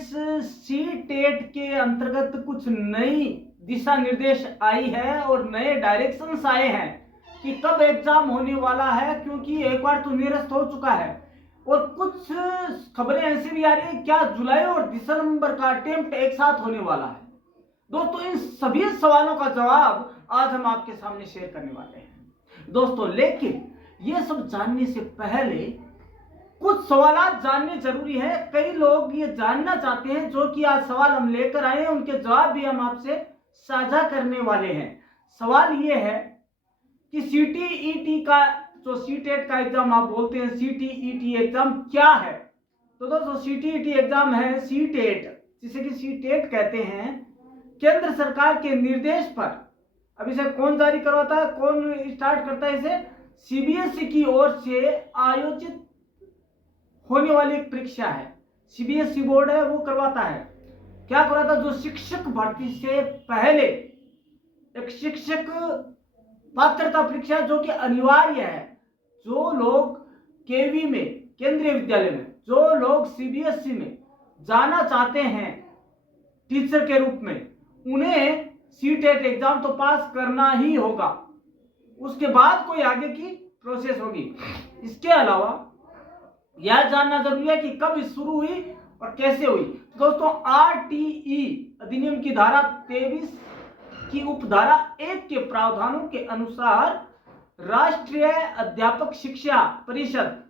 Students, C TET के अंतर्गत कुछ नई दिशा निर्देश आई है और नए डायरेक्शंस आए हैं कि कब एग्जाम होने वाला है, क्योंकि एक बार तो निरस्त हो चुका है और कुछ खबरें ऐसी भी आ रही है क्या जुलाई और दिसंबर का अटेम्प्ट एक साथ होने वाला है। दोस्तों, इन सभी सवालों का जवाब आज हम आपके सामने शेयर करने वाले हैं दोस्तों। लेकिन ये सब जानने से पहले कुछ सवाल जानने जरूरी है। कई लोग ये जानना चाहते हैं, जो कि आज सवाल हम लेकर आए हैं, उनके जवाब भी हम आपसे साझा करने वाले हैं। सवाल ये है कि सीटीईटी का जो सीटेट का एग्जाम आप बोलते हैं, सीटीईटी एग्जाम क्या है। तो दोस्तों, सीटीईटी एग्जाम है सीटेट, जिसे कि सीटेट कहते हैं, केंद्र सरकार के निर्देश पर। अब इसे कौन जारी करवाता है, कौन स्टार्ट करता है इसे? सीबीएसई की ओर से आयोजित होने वाली एक परीक्षा है। सीबीएसई बोर्ड है, वो करवाता है। क्या करवाता है? जो शिक्षक भर्ती से पहले एक शिक्षक पात्रता परीक्षा, जो कि अनिवार्य है। जो लोग केवी में, केंद्रीय विद्यालय में, जो लोग सीबीएसई में जाना चाहते हैं टीचर के रूप में, उन्हें सीटेट एग्जाम तो पास करना ही होगा। उसके बाद कोई आगे की प्रोसेस होगी। इसके अलावा यह जानना जरूरी है कि कब शुरू हुई और कैसे हुई। दोस्तों, आरटीई अधिनियम की धारा 23 की उपधारा 1 के प्रावधानों के अनुसार राष्ट्रीय अध्यापक शिक्षा परिषद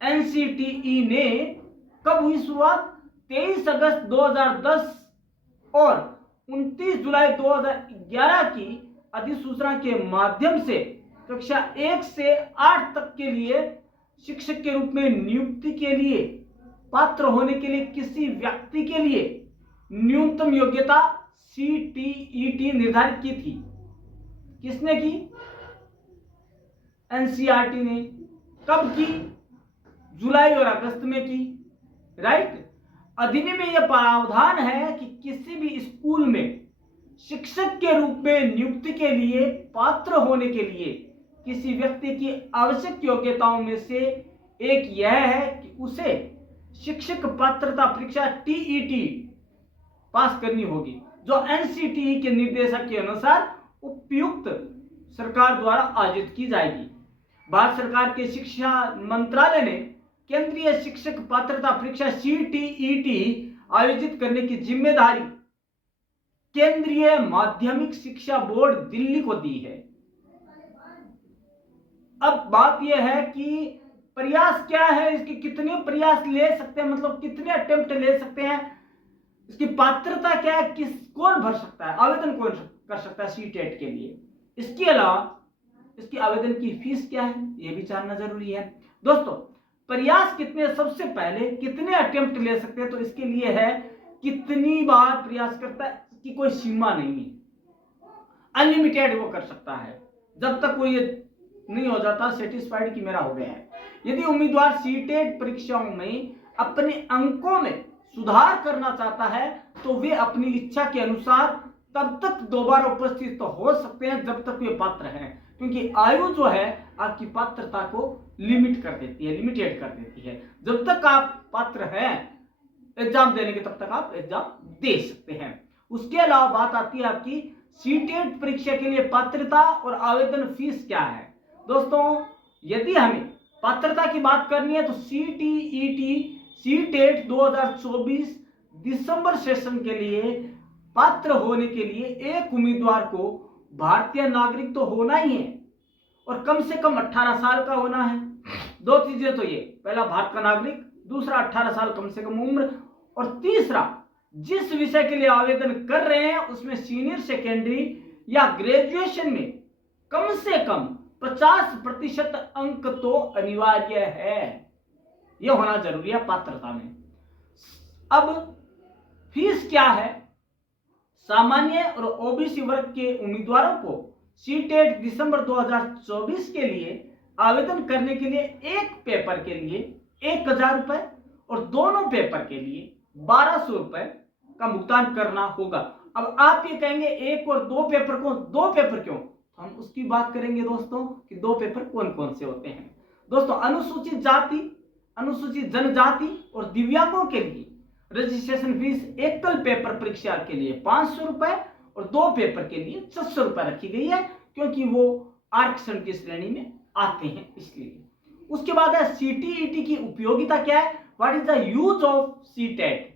एनसीटीई ने कब हुई शुरुआत? 23 अगस्त 2010 और 29 जुलाई 2011 की अधिसूचना के माध्यम से कक्षा 1 से 8 तक के लिए शिक्षक के रूप में नियुक्ति के लिए पात्र होने के लिए किसी व्यक्ति के लिए न्यूनतम योग्यता सीटीईटी निर्धारित की थी। किसने की? एनसीईआरटी ने। कब की? जुलाई और अगस्त में की। राइट। अधिनियम में यह प्रावधान है कि किसी भी स्कूल में शिक्षक के रूप में नियुक्ति के लिए पात्र होने के लिए किसी व्यक्ति की आवश्यक योग्यताओं में से एक यह है कि उसे शिक्षक पात्रता परीक्षा टीईटी पास करनी होगी, जो एनसीटीई के निर्देशक के अनुसार उपयुक्त सरकार द्वारा आयोजित की जाएगी। भारत सरकार के शिक्षा मंत्रालय ने केंद्रीय शिक्षक पात्रता परीक्षा सीटीईटी आयोजित करने की जिम्मेदारी केंद्रीय माध्यमिक शिक्षा बोर्ड दिल्ली को दी है। अब बात यह है कि प्रयास क्या है, इसके कितने प्रयास ले सकते हैं, मतलब कितने अटेम्प्ट ले सकते हैं, इसकी पात्रता क्या है, कौन भर सकता है, आवेदन कौन कर सकता है सीटेट के लिए। इसके अलावा इसकी आवेदन की फीस क्या है, यह भी जानना जरूरी है। दोस्तों, प्रयास कितने, सबसे पहले कितने अटेम्प्ट ले सकते हैं, तो इसके लिए है कितनी बार प्रयास करता है, इसकी कोई सीमा नहीं है, अनलिमिटेड वो कर सकता है, जब तक वो ये नहीं हो जाता सेटिस्फाइड कि मेरा हो गया है। यदि उम्मीदवार सीटेट परीक्षाओं में अपने अंकों में सुधार करना चाहता है तो वे अपनी इच्छा के अनुसार तब तक दोबारा उपस्थित तो हो सकते हैं जब तक वे पात्र हैं, क्योंकि आयु जो है आपकी पात्रता को लिमिट कर देती है, लिमिटेड कर देती है। जब तक आप पात्र हैं एग्जाम देने के, तब तक आप एग्जाम दे सकते हैं। उसके अलावा बात आती है आपकी सीटेट परीक्षा के लिए पात्रता और आवेदन फीस क्या है। दोस्तों, यदि हमें पात्रता की बात करनी है तो सीटीईटी सीटेट 2024 दिसंबर सेशन के लिए पात्र होने के लिए एक उम्मीदवार को भारतीय नागरिक तो होना ही है और कम से कम 18 साल का होना है। दो चीजें तो ये, पहला भारत का नागरिक, दूसरा 18 साल कम से कम उम्र, और तीसरा जिस विषय के लिए आवेदन कर रहे हैं उसमें सीनियर सेकेंडरी या ग्रेजुएशन में कम से कम 50% अंक तो अनिवार्य है, यह होना जरूरी है पात्रता में। अब फीस क्या है? सामान्य और ओबीसी वर्ग के उम्मीदवारों को सीटेट दिसंबर 2024 के लिए आवेदन करने के लिए एक पेपर के लिए 1000 रुपए और दोनों पेपर के लिए 1200 रुपए का भुगतान करना होगा। अब आप ये कहेंगे एक और दो पेपर को, दो पेपर क्यों? हम उसकी बात करेंगे दोस्तों कि दो पेपर कौन कौन से होते हैं। दोस्तों, अनुसूचित जाति, अनुसूचित जनजाति और दिव्यांगों के लिए रजिस्ट्रेशन फीस एकल पेपर परीक्षा के लिए 500 रुपए और 2 पेपर के लिए 600 रुपए रखी गई है, क्योंकि वो आरक्षण की श्रेणी में आते हैं इसलिए। उसके बाद है सीटीईटी की उपयोगिता क्या है, what is the use of CTET,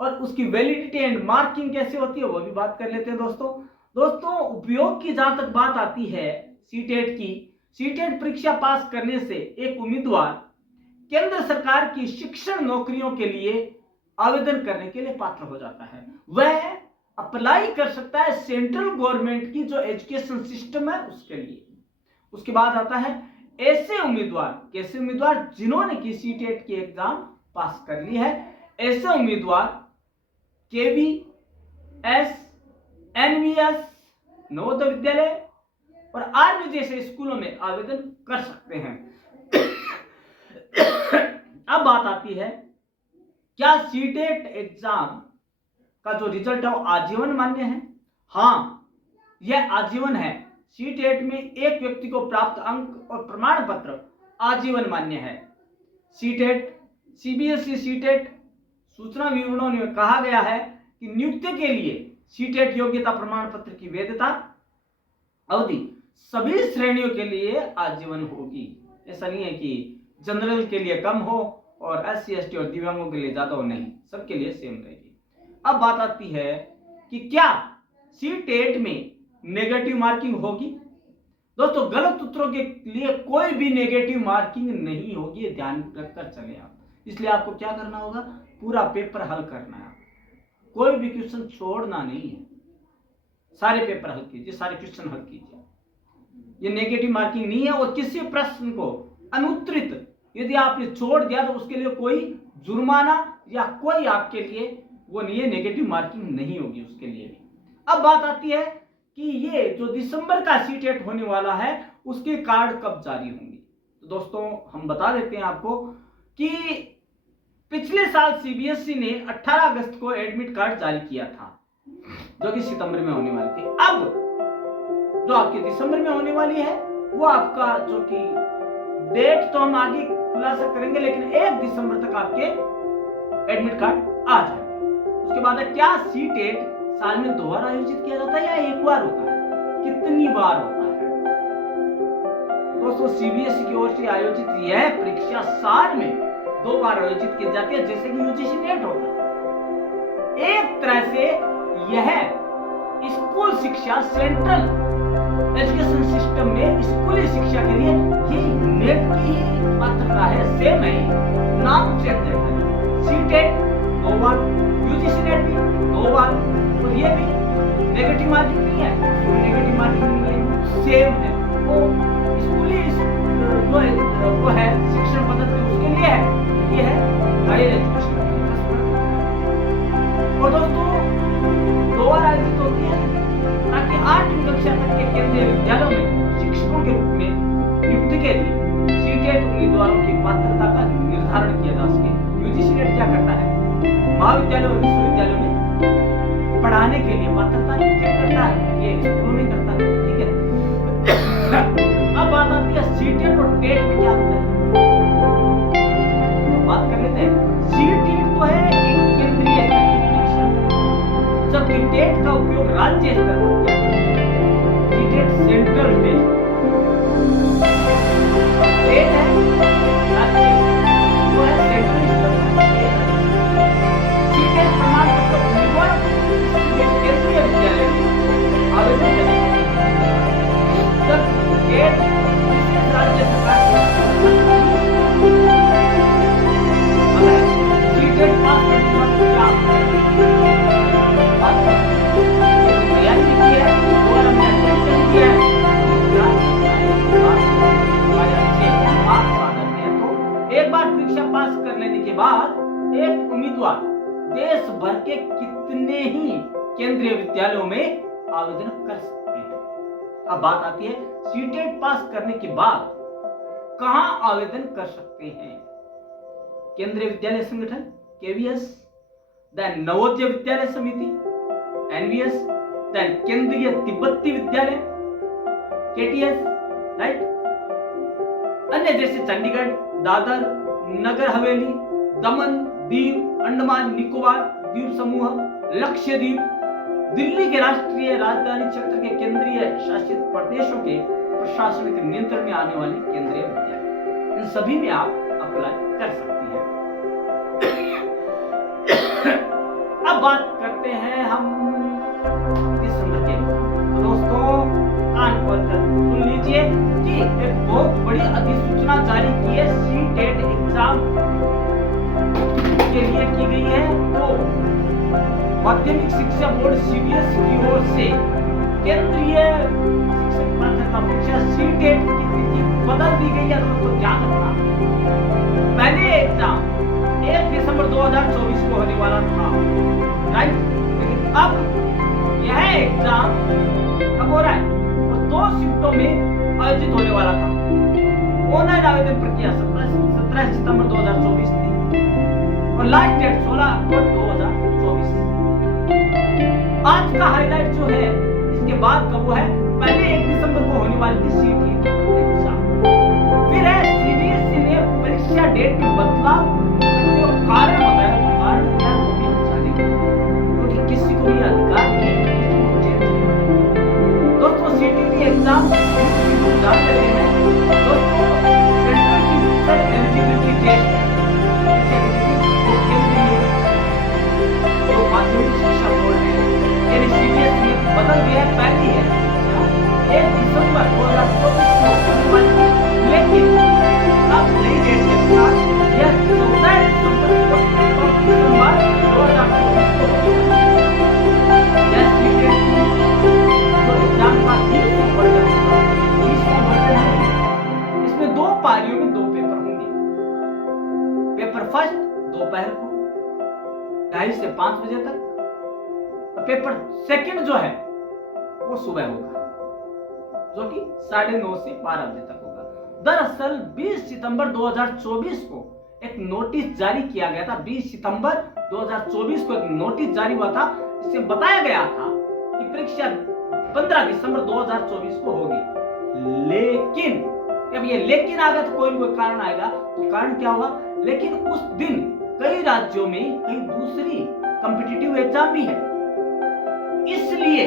और उसकी वैलिडिटी एंड मार्किंग कैसे होती है वो भी बात कर लेते हैं दोस्तों उपयोग की जहां तक बात आती है सीटेट की, सीटेट परीक्षा पास करने से एक उम्मीदवार केंद्र सरकार की शिक्षण नौकरियों के लिए आवेदन करने के लिए पात्र हो जाता है। वह अप्लाई कर सकता है सेंट्रल गवर्नमेंट की जो एजुकेशन सिस्टम है उसके लिए। उसके बाद आता है ऐसे उम्मीदवार जिन्होंने की सीटेट की एग्जाम पास कर ली है। ऐसे उम्मीदवार केवीएस, एनवीएस, नवोदय विद्यालय और आर्मी जैसे स्कूलों में आवेदन कर सकते हैं। अब बात आती है क्या सीटेट एग्जाम का जो रिजल्ट है वो आजीवन मान्य है? हाँ, यह आजीवन है। सीटेट में एक व्यक्ति को प्राप्त अंक और प्रमाण पत्र आजीवन मान्य है। सीटेट, सीबीएसई सीटेट सूचना विवरणों में कहा गया है कि नियुक्ति के लिए सीटेट योग्यता प्रमाण पत्र की वैधता अवधि सभी श्रेणियों के लिए आजीवन होगी। ऐसा नहीं है कि जनरल के लिए कम हो और एससी एसटी और दिव्यांगों के लिए ज्यादा हो, नहीं, सबके लिए सेम रहेगी। अब बात आती है कि क्या सीटेट में नेगेटिव मार्किंग होगी? दोस्तों गलत उत्तरों के लिए कोई भी नेगेटिव मार्किंग नहीं होगी, ध्यान रखकर चले आप। इसलिए आपको क्या करना होगा, पूरा पेपर हल करना है, कोई भी क्वेश्चन छोड़ना नहीं है, सारे पेपर हल कीजिए, सारे क्वेश्चन हल कीजिए। ये नेगेटिव मार्किंग नहीं है और किसी प्रश्न को अनुत्तरित यदि आपने छोड़ दिया तो उसके लिए कोई जुर्माना या कोई आपके लिए वो नहीं है, नेगेटिव मार्किंग नहीं होगी उसके लिए भी। अब बात आती है कि ये जो दिसंबर का सीटेट होने वाला है उसके कार्ड कब जारी होंगे। तो दोस्तों हम बता देते हैं आपको कि पिछले साल सीबीएसई ने 18 अगस्त को एडमिट कार्ड जारी किया था, जो कि सितंबर में होने वाली थी। अब जो आपके दिसंबर में होने वाली है वो आपका जो कि डेट तो हम आगे खुलासा करेंगे, लेकिन 1 दिसंबर तक आपके एडमिट कार्ड आ जाए। उसके बाद है क्या सीटेट साल में 2 बार आयोजित किया जाता है या 1 बार होता है, कितनी बार होता है? दोस्तों सीबीएसई की ओर से आयोजित यह परीक्षा साल में 2 बार आयोजित की जाती है, जैसे कि यूजीसी नेट होता है। एक तरह से यह स्कूल शिक्षा सेंट्रल एजुकेशन सिस्टम में स्कूली शिक्षा के लिए ये नेट की पात्रता है, सेम है, नाम चेंज है। सीटेट 2 बार, यूजीसी नेट भी 2 बार, और ये भी नेगेटिव मार्किंग नहीं है, नेगेटिव मार्किंग नहीं है, सेम है। वो स्कूली वो है शिक्षण पद्धति उसके लिए है, ये है हायर एजुकेशन। और दोस्तों 2 बार आयोजित होती है ताकि 8वीं कक्षा तक के केंद्रीय विद्यालयों में शिक्षकों के रूप में नियुक्ति के लिए सीटेट उम्मीदवारों की पात्रता का निर्धारण किया जा सके। यूजीसी नेट क्या करता है, महाविद्यालय और विश्वविद्यालयों में पढ़ाने के लिए पात्रता चेक करता है, ये स्कूलों में करता है, ठीक है। अब बात आती है सीटेट और टेट में क्या अंतर है, तो बात कर लेते हैं। सीटेट तो है एक केंद्रीय स्तर की परीक्षा, जबकि टेट का उपयोग राज्य स्तर पर किया जाता है। सीटेट सेंट्रल टेस्ट, टेट है राज्य, वो है सेंट्रल स्तर पर। सीटेट प्रमाण पत्र उम्मीदवार केंद्रीय विद्यालय में आवेदन करने जब टेट विशेष राज्य सरकार सीटेट पास करने के बाद क्या तैयारी की है और हमने अटेंड किया है, तो एक बार परीक्षा पास कर लेने के बाद एक उम्मीदवार देश भर के कितने ही केंद्रीय विद्यालयों में आवेदन कर सकते हैं। अब बात आती है सीटेट पास करने के बाद कहां आवेदन कर सकते हैं। केंद्रीय विद्यालय संगठन केवीएस, देन नवोदय विद्यालय समिति एनवीएस, देन केंद्रीय तिब्बती विद्यालय केटीएस, राइट। अन्य जैसे चंडीगढ़, दादर, नगर हवेली, दमन, दीव, अंडमान निकोबार द्वीप समूह, लक्षद्वीप, दिल्ली के राष्ट्रीय राजधानी क्षेत्र के केंद्रीय शासित प्रदेशों के प्रशासनिक नियंत्रण में आने वाले केंद्रीय विद्यालय, इन सभी में आप अप्लाई कर सकती हैं। अब बात करते हैं हम दिसंबर के। तो दोस्तों कान खोल कर सुन लीजिए कि एक बहुत बड़ी अधिसूचना जारी की है सीटेट एग्जाम के लिए की गई है। तो माध्यमिक शिक्षा बोर्ड सीबीएसई की ओर से केंद्रीय शिक्षक पात्रता परीक्षा सीटेट की तिथि बदल दी गई है। दोस्तों ध्यान रखना, पहले एग्जाम 1 दिसंबर 2024 को होने वाला था, राइट, लेकिन अब यह एग्जाम कब हो रहा है, और 2 शिफ्टों में आयोजित होने वाला था। ऑनलाइन आवेदन प्रक्रिया 17 सितंबर 2024 थी और लास्ट डेट 16 अक्टूबर 2024। आज का हाईलाइट जो है इसके बाद का वो है पहले 1 दिसंबर को होने वाली थी सीटेट एग्जाम, फिर है सीबीएसई ने परीक्षा डेट में बदलाव करते हुए कारण बताया। कारण क्या है वो भी हम जानेंगे, क्योंकि किसी को भी अधिकार नहीं है कि चेंज करें। दोस्तों सीटीटी एग्जाम जान लेते हैं। दोस्तों सेंट्रल टीचर एलिजिबिलिटी टेस्ट जो माध्यमिक शिक्षा बोर्ड है यानी सीबीएसई बदल दिया है, पहली है 1 दिसंबर 2024 को होने वाली थी, लेकिन अब नई डेट के साथ यह 14 दिसंबर 2024 को होगी। यह सीटेट जो एग्जाम का 20वां वर्जन होगा, 20वां वर्जन है। इसमें 2 पारियों में 2 पेपर होंगे। पेपर फर्स्ट दोपहर को 2:30 से 5 बजे तक, और पेपर सेकंड जो है वो सुबह होगा, जो कि 9:30 से 12 बजे तक होगा। दरअसल 20 सितंबर 2024 को एक नोटिस जारी किया गया था। 20 सितंबर 2024 को एक नोटिस जारी हुआ था, इसमें बताया गया था कि परीक्षा 15 दिसंबर 2024 को होगी। लेकिन जब ये लेकिन आ गया तो कोई ना कोई कारण आएगा, तो कारण क्या हुआ, लेकिन उस दिन कई राज्यों में कई दूसरी कॉम्पिटिटिव एग्जाम भी है, इसलिए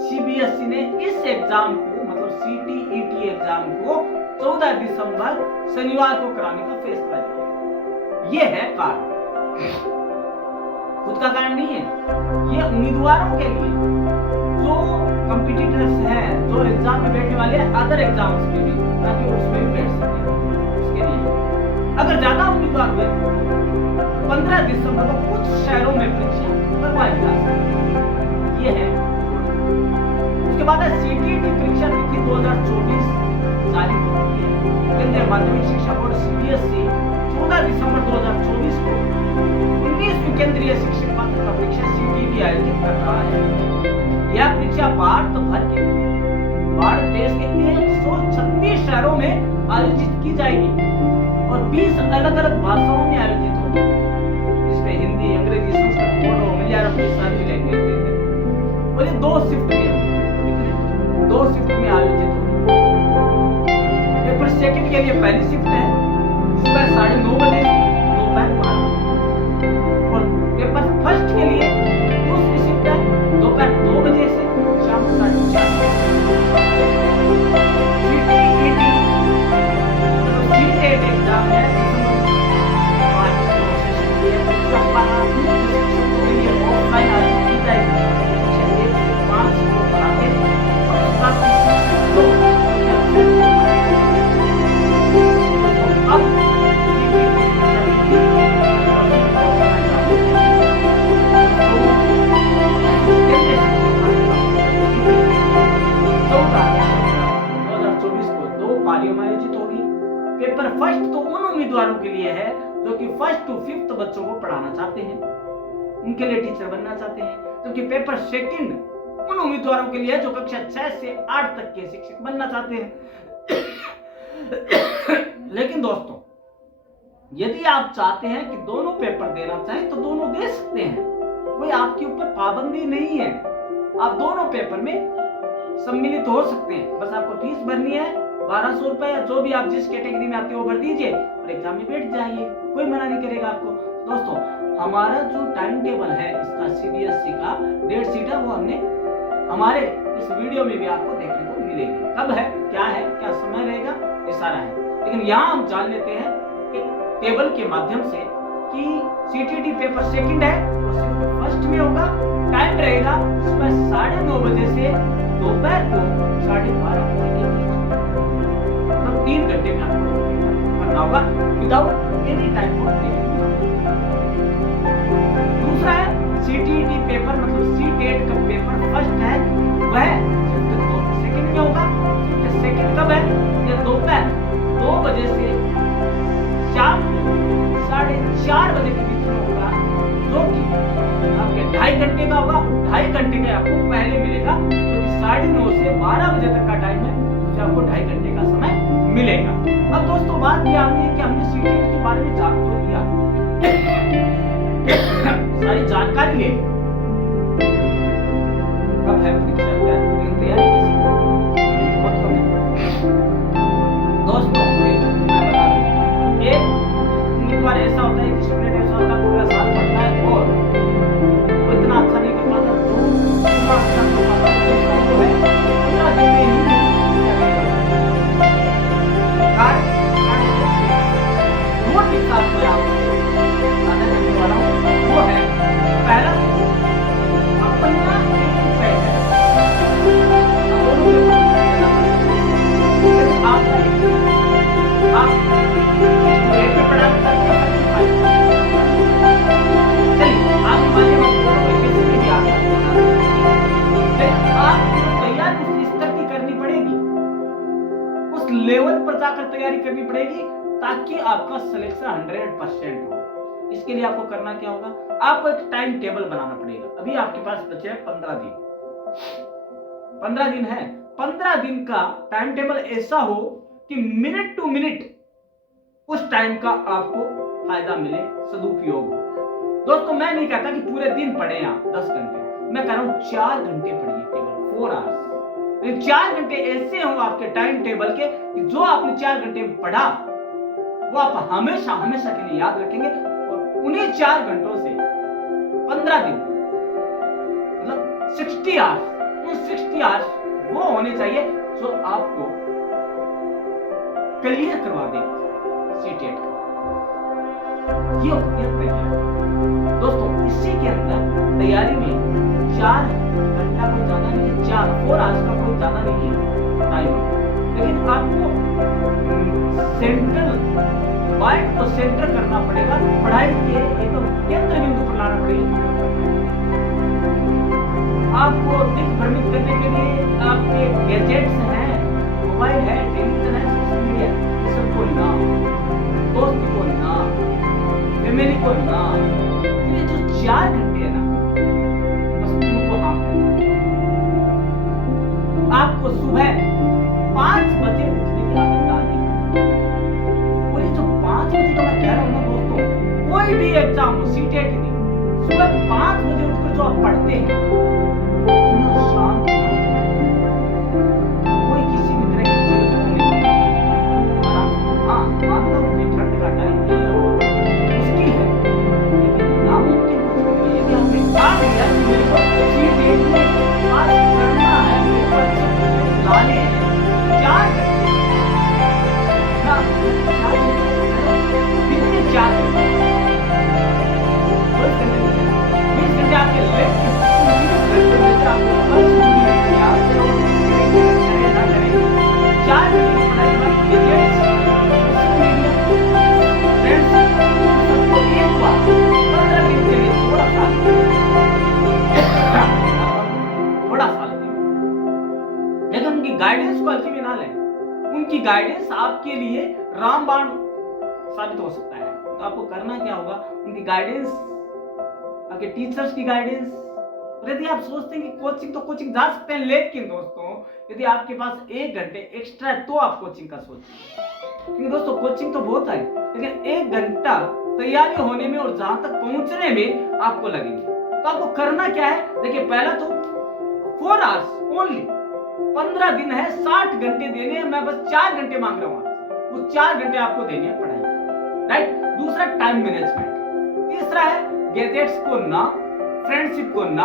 सीबीएसई ने इस एग्जाम को मतलब सीटीईटी एग्जाम को 14 दिसंबर शनिवार को कराने का फैसला लिया। ये है कारण, खुद का कारण नहीं है, ये उम्मीदवारों के लिए जो कॉम्पिटिटर्स हैं, जो एग्जाम में बैठने वाले हैं अदर एग्जाम्स में भी, ताकि उसमें भी बैठ सके। उसके लिए अगर ज्यादा उम्मीदवार हुए 15 दिसंबर को कुछ शहरों में परीक्षा करवाई जा सकती है। ये है। उसके बाद है सीटीईटी परीक्षा तिथि 2024 जारी हो चुकी है। केंद्रीय माध्यमिक शिक्षा बोर्ड सीबीएसई 14 दिसंबर 2024 को 19वीं केंद्रीय शिक्षक पात्रता परीक्षा सीटीईटी आयोजित कर रहा है। यह परीक्षा भारत देश के 136 शहरों में आयोजित की जाएगी और 20 अलग अलग भाषाओं में आयोजित होगी, जिसमें हिंदी, अंग्रेजी, संस्कृत, बोडो, मलयालम की सारी लैंग्वेज है। और ये 2 शिफ्ट में होगी, 2 शिफ्ट में आयोजित होगी। पेपर सेकंड के लिए पहली शिफ्ट है सुबह 9:30 बजे से दोपहर 12 बजे, और पेपर फर्स्ट के लिए दूसरी शिफ्ट है दोपहर 2 बजे से शाम 4:30 बजे। सीटेट एग्जाम है ऑफलाइन आयोजित की जाएगी। कक्षा 1 से 5 को पढ़ाते हैं और उसका पेपर फर्स्ट तो उन उम्मीदवारों के लिए है जो कि 1st to 5th बच्चों को पढ़ाना चाहते हैं, उनके लिए टीचर बनना चाहते हैं, जबकि पेपर सेकंड उन उम्मीदवारों के लिए जो कक्षा 6 से 8 तक के शिक्षक बनना चाहते हैं। लेकिन दोस्तों यदि आप चाहते हैं कि दोनों पेपर देना चाहें तो दोनों दे सकते हैं, कोई आपके ऊपर पाबंदी नहीं है, आप दोनों पेपर में सम्मिलित हो सकते हैं। बस आपको फीस भरनी है 1200 रुपए, या जो भी आप जिस कैटेगरी में आते हो वो भर दीजिए और एग्जाम में बैठ जाइए, कोई मना नहीं करेगा आपको। दोस्तों हमारा जो टाइम टेबल है इसका सीबीएसई का डेट शीट है, वो हमने हमारे इस वीडियो में भी आपको देखने को मिलेगी। कब है, क्या समय रहेगा, ये सारा है। लेकिन यहाँ हम जान लेते हैं एक टेबल के माध्यम से कि सीटीटी पेपर सेकंड है वो सिर्फ फर्स्ट में होगा। टाइम रहेगा सुबह 9:30 बजे से दोपहर को 12:30 बजे के बीच, मतलब 3 घंटे में आपको करना होगा without any time of delay. दूसरा है सीटीटी पेपर, मतलब सीटेट का पेपर फर्स्ट है वह सेकंड में होगा। सेकंड कब है, ये दोपहर 2 बजे से शाम 4:30 बजे के बीच में होगा, जो कि आपके 2.5 घंटे का होगा। 2.5 घंटे का आपको पहले मिलेगा, क्योंकि 9:30 से 12 बजे तक का टाइम है, उससे आपको 2.5 घंटे का समय मिलेगा। अब दोस्तों बात यह आती है कि हमने सीटेट के बारे में जान तो लिया, सारी जानकारी ले, कब है परीक्षा, लेकिन तैयारी कैसे करें बहुत कम है दोस्तों। मैं बता दूं, एक बार ऐसा होता है कि स्टूडेंट ऐसा होता है पूरा साल पढ़ता है और वो इतना अच्छा नहीं कर पाता, जो पूरा अच्छा कर पाता है वो है 15 दिन में ही वो के साथ में आपको साझा करने वाला हूँ। वो है पहला अपना लेवल पर जाकर तैयारी करनी पड़ेगी ताकि आपका सिलेक्शन 100% हो। इसके लिए आपको करना क्या होगा, आपको एक टाइम टेबल बनाना पड़ेगा। अभी आपके पास बचे हैं 15 दिन, 15 दिन है। 15 दिन का टाइम टेबल ऐसा हो कि मिनट टू मिनट उस टाइम का आपको फायदा मिले, सदुपयोग हो। दोस्तों मैं नहीं कहता कि पूरे दिन पढ़े आप 10 घंटे, मैं कह रहा हूं 4 घंटे पढ़िए, केवल 4 आवर्स। 4 घंटे ऐसे हो आपके टाइम टेबल के कि जो आपने 4 घंटे में पढ़ा वो आप हमेशा हमेशा के लिए याद रखेंगे। और उन्हीं 4 घंटों से 15 दिन मतलब 60 आवर्स, उन 60 आवर्स वो होने चाहिए जो आपको क्लियर करवा दे सीटेट का। ये होती है तैयारी दोस्तों। इसी के अंदर तैयारी में 4 घंटा कोई ज्यादा नहीं है, 4 आवर्स का कोई ज्यादा नहीं है टाइम, लेकिन आपको सेंट्रल पॉइंट को सेंटर करना पड़ेगा, पढ़ाई के एकदम केंद्र बिंदु पर लाना पड़ेगा। आपको दिख भ्रमित करने के लिए आपके गैजेट्स हैं, मोबाइल है, टेलीविजन है, सोशल मीडिया, ये सब को ना, दोस्त को ना, फैमिली को ना, ये जो 4 घंटे है ना बस उनको हाँ, आपको सुबह 5 बजे उठने की आदत डालनी है। और ये जो 5 बजे का मैं कह रहा हूँ ना दोस्तों, कोई भी एग्जाम हो, सीटेट ही नहीं, सुबह 5 बजे उठकर जो आप पढ़ते हैं इतना शांत, कोई किसी भी तरह की चिंता नहीं। हाँ मानता हूँ कि ठंड का टाइम है और मुश्किल है, लेकिन नामुमकिन कुछ नहीं है। यदि आपने ठान लिया कि मेरे को सीटेट में पास करना है, मेरे को अच्छे परसेंट लाने हैं, 4 घंटे ना, 4 घंटे 4 घंटे 20 घंटे आपके लेफ्ट के 20 घंटे में से आपको बस नहीं आप करें ना करें 4 घंटे की पढ़ाई बाद गैजेट्स, सोशल मीडिया, फ्रेंड्स सबको एक बार 15 दिन के लिए थोड़ा सा लें, लेकिन उनकी गाइडेंस को हल्के में ना लें। उनकी गाइडेंस आपके लिए रामबाण साबित हो सकता है। तो आपको करना क्या होगा, उनकी गाइडेंस, आपके टीचर्स की गाइडेंस। यदि आप सोचते हैं कि कोचिंग तो कोचिंग जा सकते हैं, लेकिन दोस्तों यदि आपके पास 1 घंटे एक्स्ट्रा है तो आप कोचिंग का सोचिए, क्योंकि दोस्तों कोचिंग तो बहुत है, लेकिन 1 घंटा तैयारी होने में और जहां तक पहुंचने में आपको लगेंगे। तो आपको करना क्या है, देखिए पहला तो 4 आवर्स ओनली, 15 दिन है, 60 घंटे देने हैं, मैं बस 4 घंटे मांग रहा हूं, वो 4 घंटे आपको देने हैं पढ़ाई, राइट। दूसरा टाइम मैनेजमेंट, तीसरा है गैजेट्स को ना, फ्रेंडशिप को ना,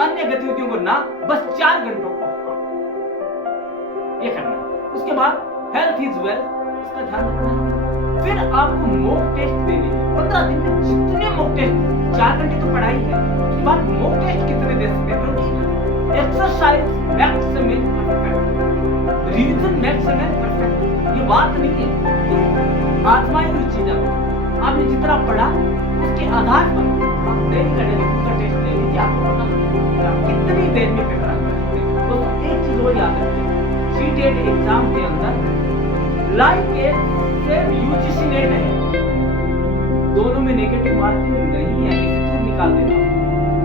अन्य गतिविधियों को ना, बस 4 घंटों को ये करना है। उसके बाद हेल्थ इज वेल्थ, इसका ध्यान रखना है। फिर आपको मॉक टेस्ट देने हैं 15 दिन में। जितने मॉक टेस्ट, 4 घंटे तो पढ़ाई है, उसके बाद मॉक टेस्ट कितने दे सकते हैं, क्योंकि एक्सरसाइज मैक्स में परफेक्ट, रिवीजन मैक्स में परफेक्ट, ये बात नहीं है कि आजमाई हुई चीज आपने जितना पढ़ा उसके आधार पर आप डेली का डेली का टेस्ट ले लीजिए, आपको पता लगेगा कितनी देर में पेपर आप कर सकते हैं। दोस्तों एक चीज और याद रखिए, सीटेट एग्जाम के अंदर like a same UGC net है, दोनों में नेगेटिव मार्किंग नहीं है, ये फितूर निकाल देना।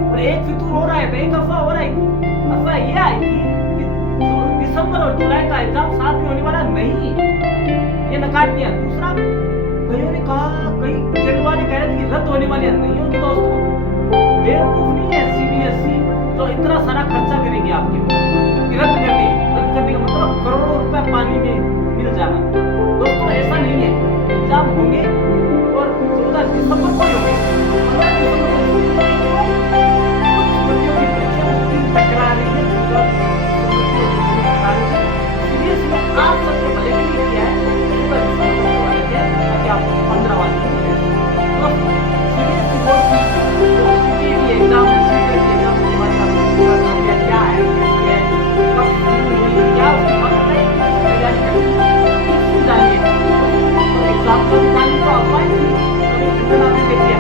और एक फितूर हो रहा है, तो एक अफवाह हो रहा है, अफवाह ये आई कि दिसंबर और जुलाई का एग्जाम साथ में होने वाला नहीं, ये नकार दिया। दूसरा, कईयों ने कहा, कई चैनल वाले कह रहे थे कि रद्द होने वाली नहीं होगी। दोस्तों बेवकूफ नहीं है सीबीएसई जो इतना सारा खर्चा करेगी आपके ऊपर कि रद्द कर दे। रद्द करने का मतलब करोड़ों रुपए पानी में मिल जाना। दोस्तों ऐसा नहीं है, एग्जाम होंगे और 14 दिसंबर को होंगे, 15 दिसंबर टकरा रही है। आप सबके भले के लिए क्या है, आप 15 वाले एग्जाम क्या है, क्या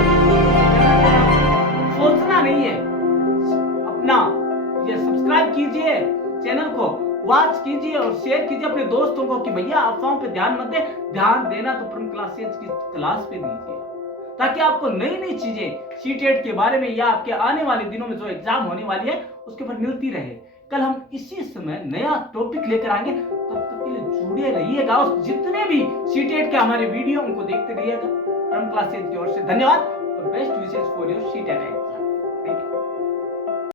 सोचना नहीं है अपना। ये सब्सक्राइब कीजिए चैनल को, वॉच कीजिए और शेयर कीजिए अपने दोस्तों को कि भैया अफवाहों पे ध्यान मत दे, ध्यान देना तो प्रमुख क्लासेस की क्लास पे दीजिए, ताकि आपको नई नई चीजें सीटेट के बारे में या आपके आने वाले दिनों में जो एग्जाम होने वाली है उसके ऊपर मिलती रहे। कल हम इसी समय नया टॉपिक लेकर आएंगे, तब तक के लिए जुड़े रहिएगा और जितने भी सीटेट के हमारे वीडियो उनको देखते रहिएगा। प्रमुख क्लासेस की ओर से धन्यवाद और best wishes for your CTET exam.